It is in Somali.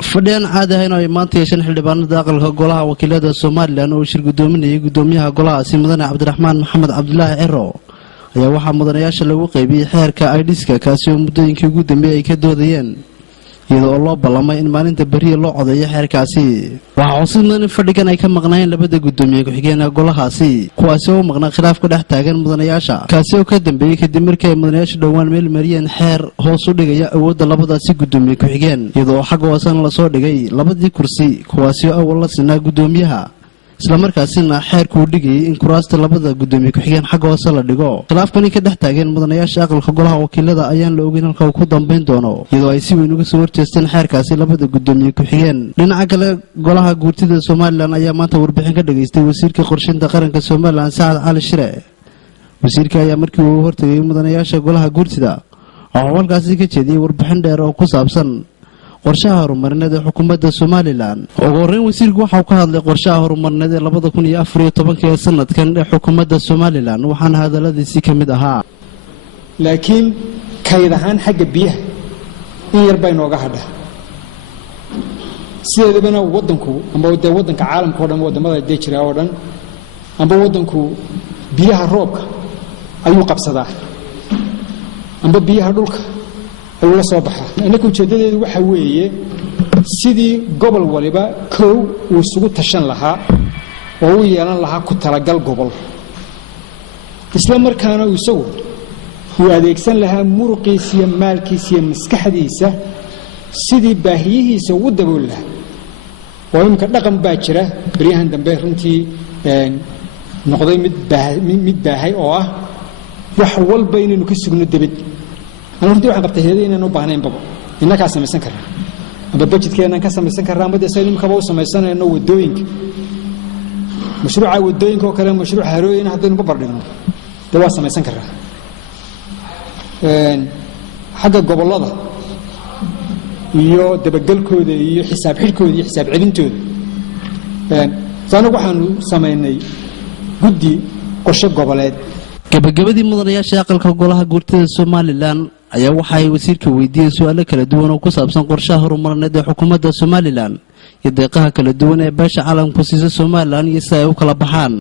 fadhiyan caadi ahayn oo ay maanta yeesheen xildhibaanada aqalka golaha wakiilada Soomaaliland oo shir gudoominayay gudoomiyaha golaha mudane Cabdiraxmaan Maxamed Cabdullaahi Ciro ayaa waxa mudanayaasha lagu qaybiyay xeerka IDska kaasi oo muddooyinkii ugu dambeeyay ay ka doodayeen iyadoo loo ballamay in maalinta bariya loo codeeyo xeerkaasi waxa xusuusan in fadhigan ay ka maqnaayeen labada gudoomiye ku xigeenka golahaasi kuwaasi oo maqnaa khilaaf ka dhex taagan mudanayaasha kaasi oo ka dambeeyay kadib markii ay mudanayaasha dhawaan meel mariyeen xeer hoos u dhigaya awoodda labadaasi gudoomiye ku xigeen iyadoo xaq waasan la soo dhigay labadii kursi kuwaasi oo awal la sinaa gudoomiyaha isla markaasina xeerku u dhigay in kuraasta labada gudoomiye ku xigeen xaq hoose la dhigo khilaafkani ka dhex taagan mudanayaasha aqalka golaha wakiilada ayaan la ogeyn halka uu ku dambeyn doono iyadoo ay si weyn uga soo horjeesteen xeerkaasi labada gudoomiye ku xigeen dhinaca kale golaha guurtida Soomaaliland ayaa maanta warbixin ka dhageystay wasiirka qorsheynta qaranka Soomaaliland Saad Cali Shire wasiirka ayaa markii uu hortagay mudanayaasha golaha guurtida oo halkaasi ka jeediyay warbixin dheer oo ku saabsan qorshaha horumarineed ee xukuumadda Soomaaliland ugu horreyn wasiirku waxa uu ka hadlay qorshaha horumarineed ee 2014 ee sanadkan ee xukuumadda Soomaaliland waxaana hadaladiisii ka mid ahaa laakiin kayd ahaan xagga biyaha in yar bay nooga hadha sideedabana wadanku ama wadanka caalamka oo dhan wadamada jira oo dhan ama wadanku biyaha roobka ayuu qabsadaa ama biyaha dhulka ayuu la soo baxaa inagu jeedadeedu waxa weeye sidii gobol waliba koow uu isugu tashan lahaa oo uu yeelan lahaa ku talagal gobol isla markaana uu isagu uu adeegsan lahaa muruqiisa iyo maalkiisa iyo maskaxdiisa sidii baahiyihiisa ugu dabool lahaa oo imka dhaqan baa jira bariyahan dambe runtii noqday mid baahay oo ah wax walba inaynu ka sugno dibad أنا أريد أن أقول هذه إنه بحنين بابا إنك أسمع كرا أبى بجد كأنك أسمع كرا ما ده سالم كباو سمع سنة إنه ودوينك مشروع ودوينك وكلام مشروع هروين هذا نببردنا ده سمع كرا حاجة قبل الله يو دبقل كود يو حساب حل كود حساب علم تود فأنا وحنا سمعنا جدي قشة قبلات gabagabadii mudanayaasha aqalka golaha guurtida Soomaaliland ayaa waxay wasiirka weydiiyeen su'aalo kala duwan oo ku saabsan qorshaha horumarineed ee xukuumadda Soomaaliland iyo deeqaha kala duwan ee beesha caalamku siisa Soomaaliland iyo si ay u kala baxaan